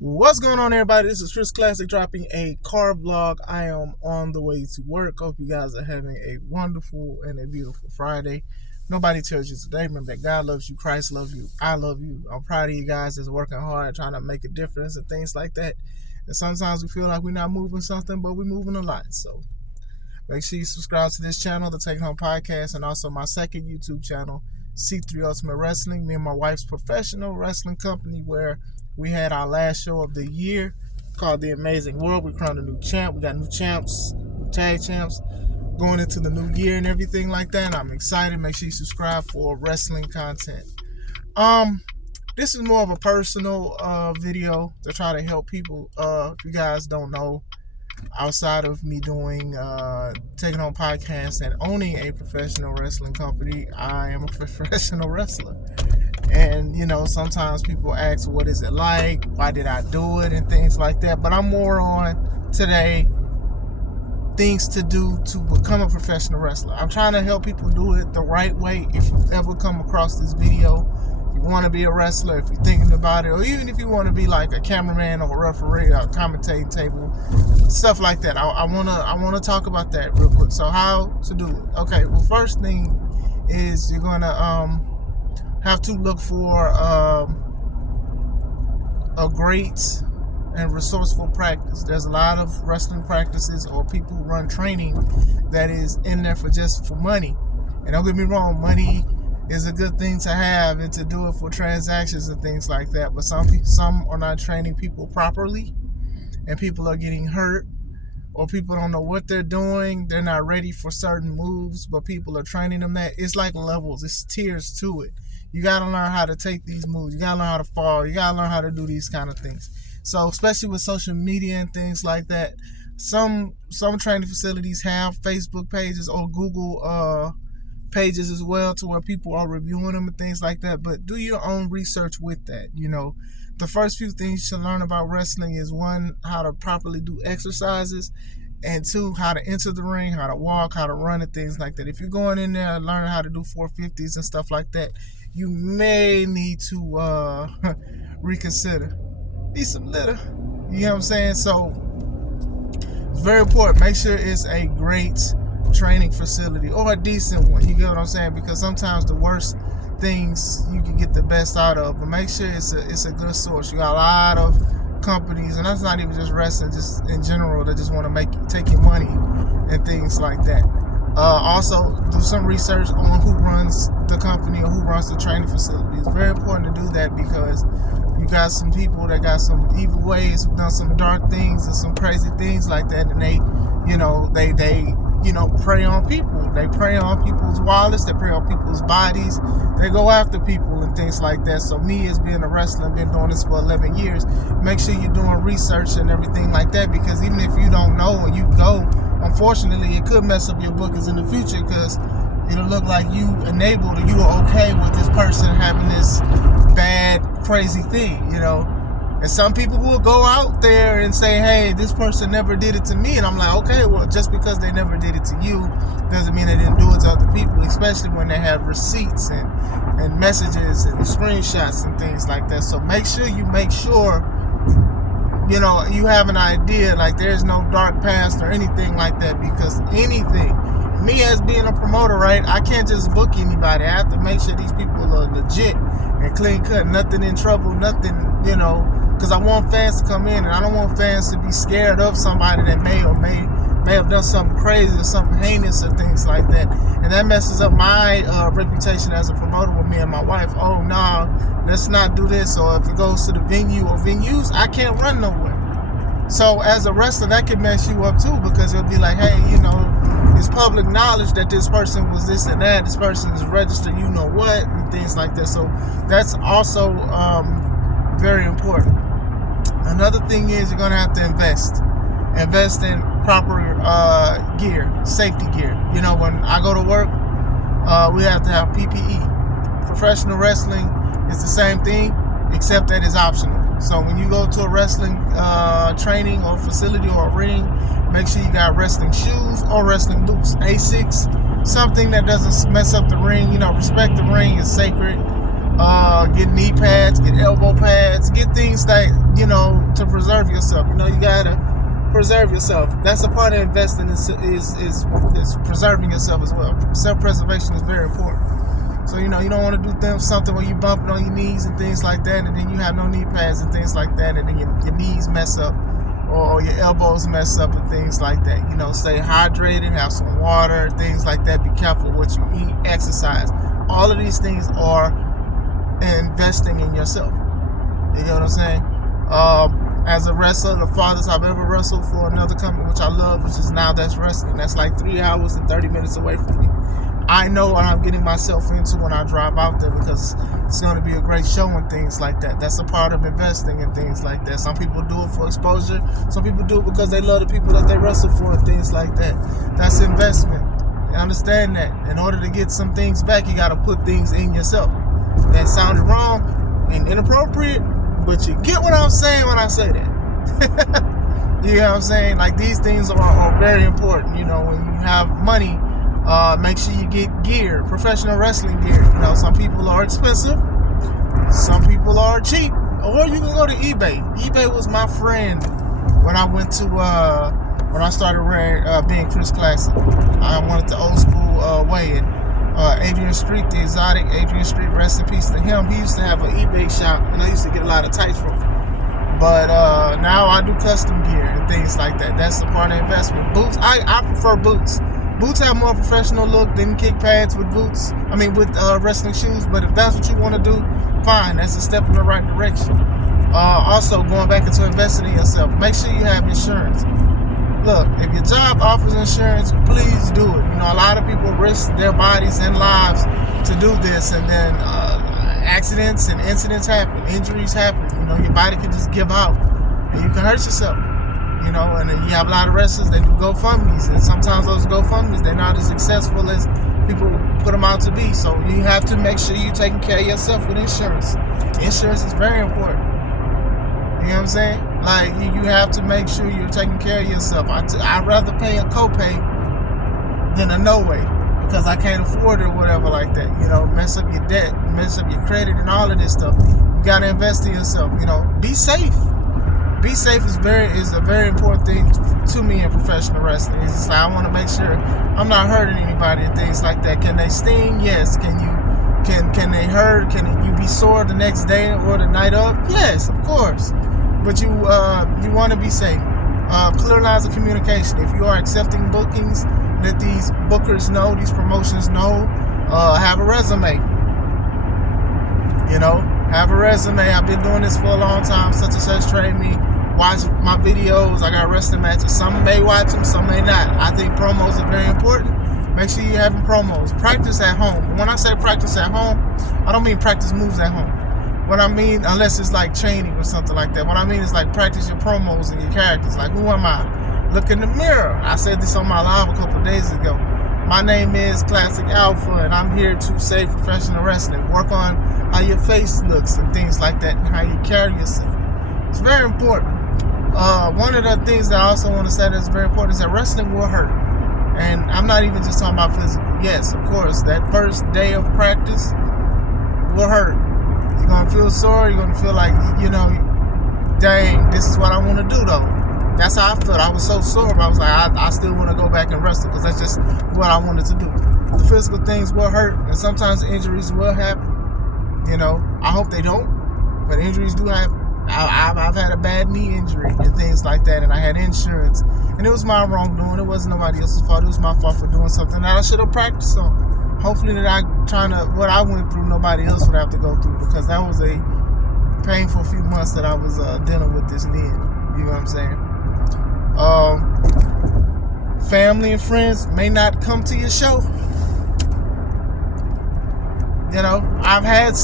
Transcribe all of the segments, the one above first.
What's going on, everybody? This is Chris Classic dropping a car vlog. I am on the way to work. Hope you guys are having a wonderful and a beautiful Friday. Nobody tells you today. Remember that God loves you, Christ loves you, I love you. I'm proud of you guys that's working hard, trying to make a difference and things like that. And sometimes we feel like we're not moving something, but we're moving a lot. So make sure you subscribe to this channel, the Take Home Podcast, and also my second YouTube channel, C3 Ultimate Wrestling, me and my wife's professional wrestling company, where we had our last show of the year called The Amazing World. We crowned a new champ. We got new champs, new tag champs going into the new year and everything like that. And I'm excited. Make sure you subscribe for wrestling content. This is more of a personal video to try to help people. If you guys don't know, outside of me doing taking on podcasts and owning a professional wrestling company, I am a professional wrestler. And sometimes people ask, what is it like, why did I do it, and things like that. But I'm more on today things to do to become a professional wrestler. I'm trying to help people do it the right way. If you ever come across this video, if you want to be a wrestler, if you're thinking about it, or even if you want to be like a cameraman or a referee or a commentating table, stuff like that, I wanna talk about that real quick. So how to do it? Okay, well, first thing is you're gonna have to look for a great and resourceful practice. There's a lot of wrestling practices or people who run training that is in there for money. And don't get me wrong, money is a good thing to have and to do it for transactions and things like that. But some are not training people properly, and people are getting hurt, or people don't know what they're doing. They're not ready for certain moves, but people are training them that. It's like levels. It's tiers to it. You got to learn how to take these moves. You got to learn how to fall. You got to learn how to do these kind of things. So especially with social media and things like that, some training facilities have Facebook pages or Google pages as well, to where people are reviewing them and things like that. But do your own research with that. The first few things you should learn about wrestling is, one, how to properly do exercises, and two, how to enter the ring, how to walk, how to run, and things like that. If you're going in there and learning how to do 450s and stuff like that, you may need to reconsider. Need some litter. You know what I'm saying? So it's very important. Make sure it's a great training facility or a decent one. You get what I'm saying? Because sometimes the worst things you can get the best out of, but make sure it's a good source. You got a lot of companies, and that's not even just wrestling, just in general, that just want to take your money and things like that. Also, do some research on who runs the company or who runs the training facility. It's very important to do that, because you got some people that got some evil ways, who've done some dark things and some crazy things like that, and they prey on people. They prey on people's wallets. They prey on people's bodies. They go after people and things like that. So me, as being a wrestler, been doing this for 11 years, make sure you're doing research and everything like that, because even if you don't know and you go, unfortunately, it could mess up your bookings in the future, because it'll look like you enabled or you were okay with this person having this bad, crazy thing, And some people will go out there and say, hey, this person never did it to me. And I'm like, okay, well, just because they never did it to you doesn't mean they didn't do it to other people, especially when they have receipts and messages and screenshots and things like that. So make sure you have an idea, like there's no dark past or anything like that, because anything, me as being a promoter, right, I can't just book anybody. I have to make sure these people are legit and clean cut, nothing in trouble, nothing, because I want fans to come in, and I don't want fans to be scared of somebody that may have done something crazy or something heinous or things like that, and that messes up my reputation as a promoter with me and my wife. Oh no, let's not do this. Or if it goes to the venue or venues, I can't run nowhere. So as a wrestler, that can mess you up too, because it'll be like, hey, it's public knowledge that this person was this and that, this person is registered, what, and things like that. So that's also very important. Another thing is, you're gonna have to invest in proper gear, safety gear. When I go to work, we have to have PPE. Professional wrestling is the same thing, except that it's optional. So when you go to a wrestling training or facility or a ring, make sure you got wrestling shoes or wrestling boots, Asics, something that doesn't mess up the ring. Respect the ring, is sacred. Get knee pads, get elbow pads, get things that to preserve yourself. You gotta preserve yourself. That's a part of investing is preserving yourself as well. Self-preservation is very important. So, you don't want to do something where you bumping on your knees and things like that, and then you have no knee pads and things like that, and then your knees mess up or your elbows mess up and things like that. Stay hydrated, have some water, things like that. Be careful what you eat, exercise. All of these things are investing in yourself. You know what I'm saying? As a wrestler, the farthest I've ever wrestled for another company, which I love, which is Now That's Wrestling. That's like 3 hours and 30 minutes away from me. I know what I'm getting myself into when I drive out there, because it's going to be a great show and things like that. That's a part of investing and things like that. Some people do it for exposure. Some people do it because they love the people that they wrestle for and things like that. That's investment. You understand that? In order to get some things back, you got to put things in yourself. That sounded wrong and inappropriate, but you get what I'm saying when I say that. You know what I'm saying? Like, these things are very important. When you have money, make sure you get gear, professional wrestling gear. Some people are expensive, some people are cheap, or you can go to eBay. eBay was my friend when I went to when I started being Chris Classic. I wanted the old school way. And Adrian Street, the exotic Adrian Street, rest in peace to him. He used to have an eBay shop, and I used to get a lot of tights from him. But now I do custom gear and things like that. That's the part of investment. Boots, I prefer boots. Boots have more professional look than kick pads with boots. With wrestling shoes. But if that's what you want to do, fine. That's a step in the right direction. Also, going back into investing in yourself, make sure you have insurance. Look, if your job offers insurance, please do it. A lot of people risk their bodies and lives to do this, and then accidents and incidents happen, injuries happen. Your body can just give out, and you can hurt yourself. And then you have a lot of wrestlers that do GoFundMes, and sometimes those GoFundMes, they're not as successful as people put them out to be. So you have to make sure you're taking care of yourself with insurance. Insurance is very important. You know what I'm saying? Like, you have to make sure you're taking care of yourself. I'd rather pay a copay than a no way, because I can't afford it or whatever like that. Mess up your debt, mess up your credit, and all of this stuff. You gotta invest in yourself. Be safe. Be safe is a very important thing to me in professional wrestling. It's just like, I want to make sure I'm not hurting anybody and things like that. Can they sting? Yes. Can they hurt? Can you be sore the next day or the night of? Yes, of course. But you want to be safe. Clear lines of communication. If you are accepting bookings, let these bookers know, these promotions know. Have a resume. Have a resume. I've been doing this for a long time. Such and such trained me. Watch my videos. I got wrestling matches. Some may watch them, some may not. I think promos are very important. Make sure you're having promos. Practice at home. When I say practice at home, I don't mean practice moves at home. What I mean, unless it's like training or something like that. What I mean is like practice your promos and your characters. Like, who am I? Look in the mirror. I said this on my live a couple of days ago. My name is Classic Alpha, and I'm here to save professional wrestling. Work on how your face looks and things like that, and how you carry yourself. It's very important. One of the things that I also want to say that's very important is that wrestling will hurt. And I'm not even just talking about physical. Yes, of course, that first day of practice will hurt. You're going to feel sore. You're going to feel like, dang, this is what I want to do, though. That's how I felt. I was so sore, but I was like, I still want to go back and wrestle, because that's just what I wanted to do. The physical things will hurt, and sometimes injuries will happen. I hope they don't, but injuries do happen. I've had a bad knee injury and things like that, and I had insurance, and it was my wrongdoing. It wasn't nobody else's fault. It was my fault for doing something that I should have practiced on. Hopefully that what I went through, nobody else would have to go through, because that was a painful few months that I was dealing with this knee. You know what I'm saying? Family and friends may not come to your show. I've had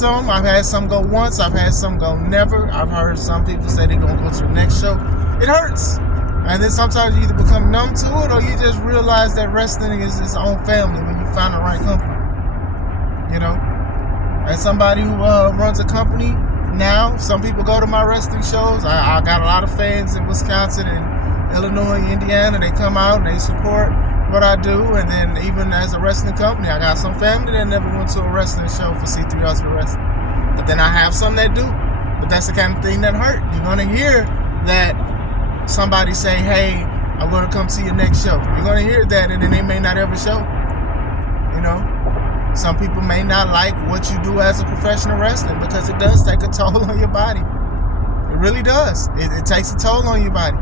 some go once, I've had some go never. I've heard some people say they're going to go to the next show. It hurts. And then sometimes you either become numb to it, or you just realize that wrestling is its own family when you find the right company. As somebody who runs a company now, some people go to my wrestling shows. I got a lot of fans in Wisconsin and Illinois, Indiana. They come out and they support what I do. And then even as a wrestling company, I got some family that never went to a wrestling show for C3 Hospital Wrestling. But then I have some that do. But that's the kind of thing that hurt. You're going to hear that somebody say, hey, I'm going to come see your next show. You're going to hear that, and then they may not ever show. You know? Some people may not like what you do as a professional wrestler because it does take a toll on your body. It really does. It takes a toll on your body.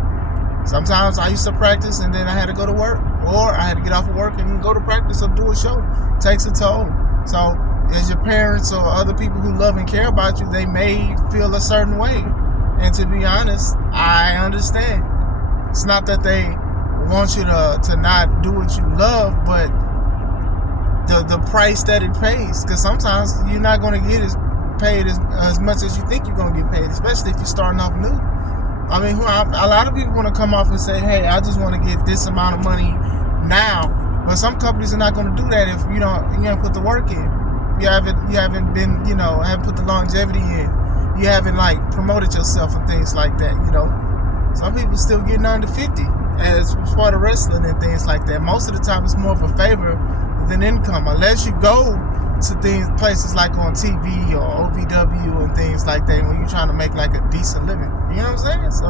Sometimes I used to practice and then I had to go to work, or I had to get off of work and go to practice or do a show. It takes a toll. So as your parents or other people who love and care about you, they may feel a certain way. And to be honest, I understand. It's not that they want you to not do what you love, but the price that it pays. Because sometimes you're not going to get paid as much as you think you're going to get paid, especially if you're starting off new. I mean, a lot of people want to come off and say, hey, I just want to get this amount of money now. But some companies are not going to do that if you haven't put the work in. You haven't been, haven't put the longevity in. You haven't promoted yourself and things like that, Some people still getting under 50 as part of wrestling and things like that. Most of the time it's more of a favor than income, unless you go to places like on TV or OVW and things like that when you're trying to make a decent living. You know what I'm saying? So,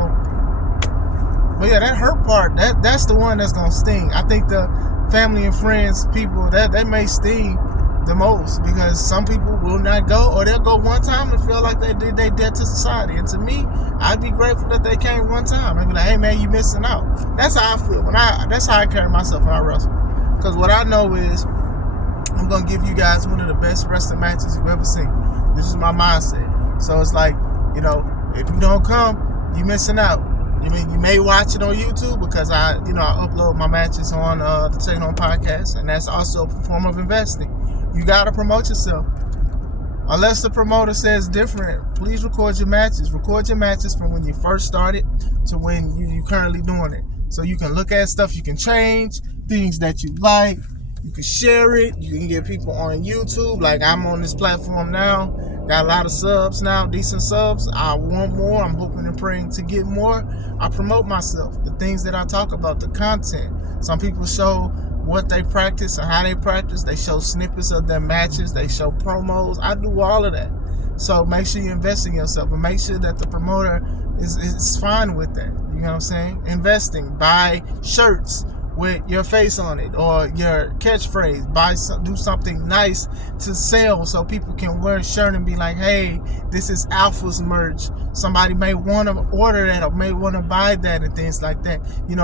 but yeah, that hurt part, that's the one that's gonna sting. I think the family and friends people that may sting the most, because some people will not go, or they'll go one time and feel like they did their debt to society. And to me, I'd be grateful that they came one time. I'd be like, hey man, you missing out. That's how I feel that's how I carry myself when I wrestle. Because what I know is I'm going to give you guys one of the best wrestling matches you've ever seen. This is my mindset. So it's like, if you don't come, you're missing out. You may watch it on YouTube, because I upload my matches on the Take It On podcast, and that's also a form of investing. You got to promote yourself. Unless the promoter says different, please record your matches. Record your matches from when you first started to when you currently doing it. So you can look at stuff you can change, things that you like. You can share it. You can get people on YouTube. Like I'm on this platform now. Got a lot of subs now, decent subs. I want more. I'm hoping and praying to get more. I promote myself, the things that I talk about, the content. Some people show what they practice and how they practice. They show snippets of their matches. They show promos. I do all of that. So make sure you invest in yourself, and make sure that the promoter is fine with that. You know what I'm saying? Investing. Buy shirts with your face on it, or your catchphrase. Do something nice to sell, so people can wear a shirt and be like, hey, this is Alpha's merch. Somebody may want to order that, or may want to buy that, and things like that.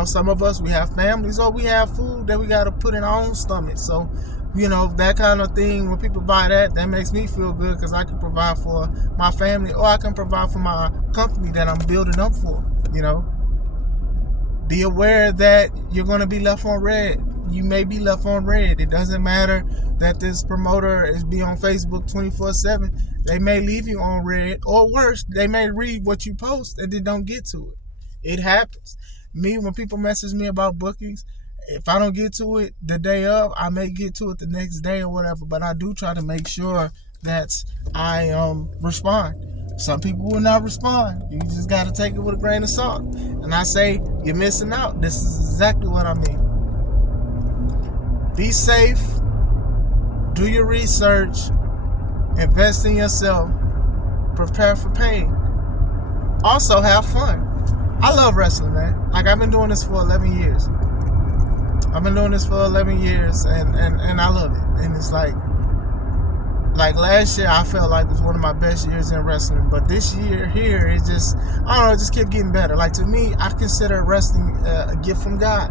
Some of us, we have families, or we have food that we got to put in our own stomach. So that kind of thing, when people buy that makes me feel good, because I can provide for my family, or I can provide for my company that I'm building up for. Be aware that you're going to be left on red. You may be left on red. It doesn't matter that this promoter is be on Facebook 24/7. They may leave you on red, or worse, they may read what you post and then don't get to it. It happens. Me, when people message me about bookings, if I don't get to it the day of, I may get to it the next day or whatever, but I do try to make sure that I respond. Some people will not respond. You just got to take it with a grain of salt. And I say, you're missing out. This is exactly what I mean. Be safe. Do your research. Invest in yourself. Prepare for pain. Also, have fun. I love wrestling, man. I've been doing this for 11 years. and I love it. And it's like last year, I felt like it was one of my best years in wrestling. But this year here, it just kept getting better. To me, I consider wrestling a gift from God.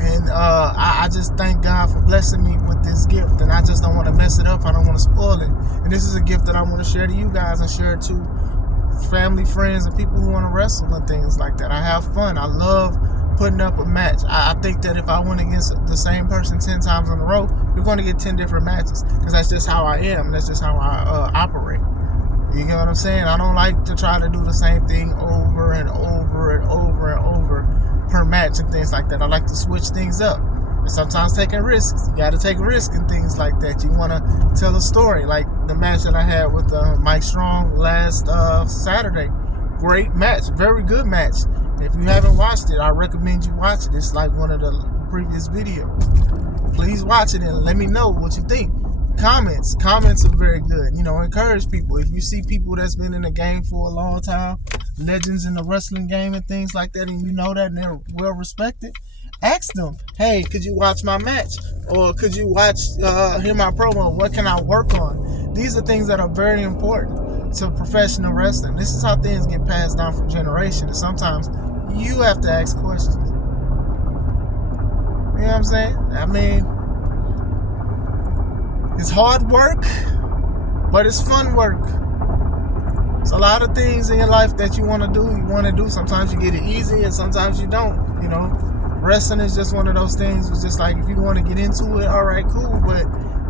And I just thank God for blessing me with this gift. And I just don't want to mess it up. I don't want to spoil it. And this is a gift that I want to share to you guys, and share to family, friends, and people who want to wrestle and things like that. I have fun. I love putting up a match. I think that if I went against the same person 10 times in a row, you're going to get 10 different matches, because that's just how I am. That's just how I operate. You get what I'm saying? I don't like to try to do the same thing over and over and over and over per match and things like that. I like to switch things up. And sometimes taking risks. You got to take risks and things like that. You want to tell a story, like the match that I had with Mike Strong last Saturday. Great match. Very good match. If you haven't watched it, I recommend you watch it. It's like one of the previous videos. Please watch it and let me know what you think. Comments are very good. Encourage people. If you see people that's been in the game for a long time, legends in the wrestling game and things like that, and you know that and they're well respected, ask them, hey, could you watch my match? Or could you hear my promo? What can I work on? These are things that are very important to professional wrestling. This is how things get passed down from generation. And sometimes you have to ask questions. You know what I'm saying? I mean, it's hard work, but it's fun work. It's a lot of things in your life that you want to do. Sometimes you get it easy and sometimes you don't. Wrestling is just one of those things. It's just like, if you want to get into it, all right, cool. But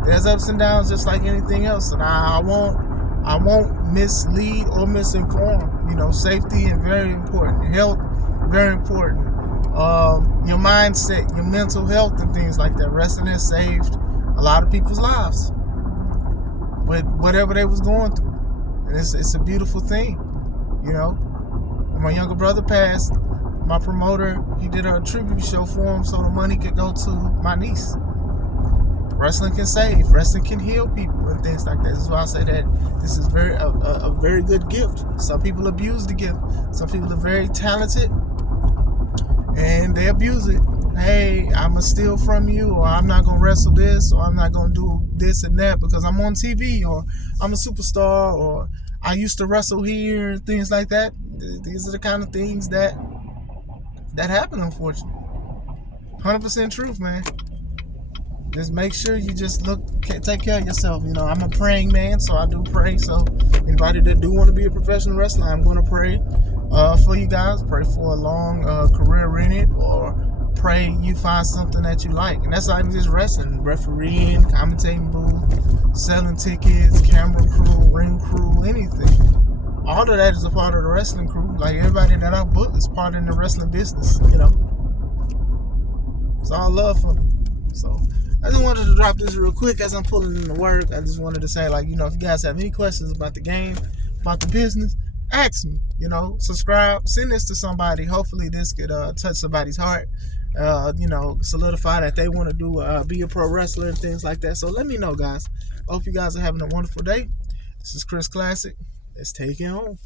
there's ups and downs just like anything else. And I won't mislead or misinform. Safety is very important. Health, very important. Your mindset, your mental health and things like that. Wrestling has saved a lot of people's lives with whatever they was going through. And it's a beautiful thing. When my younger brother passed, my promoter, he did a tribute show for him so the money could go to my niece. Wrestling can save. Wrestling can heal people and things like that. This is why I say that this is a very good gift. Some people abuse the gift. Some people are very talented and they abuse it. Hey, I'm going to steal from you, or I'm not going to wrestle this, or I'm not going to do this and that because I'm on TV, or I'm a superstar, or I used to wrestle here, things like that. These are the kind of things that happen, unfortunately. 100% truth, man. Just make sure you just take care of yourself. I'm a praying man, so I do pray. So anybody that do want to be a professional wrestler, I'm going to pray for you guys. Pray for a long career in it, or pray you find something that you like. And that's not even just wrestling. Refereeing, commentating booth, selling tickets, camera crew, ring crew, anything. All of that is a part of the wrestling crew. Like, everybody that I book is part in the wrestling business, It's all love for me. So I just wanted to drop this real quick as I'm pulling into work. I just wanted to say, if you guys have any questions about the game, about the business, ask me, subscribe, send this to somebody. Hopefully this could touch somebody's heart, solidify that they want to be a pro wrestler and things like that. So let me know, guys. Hope you guys are having a wonderful day. This is Chris Classic. Let's take it home.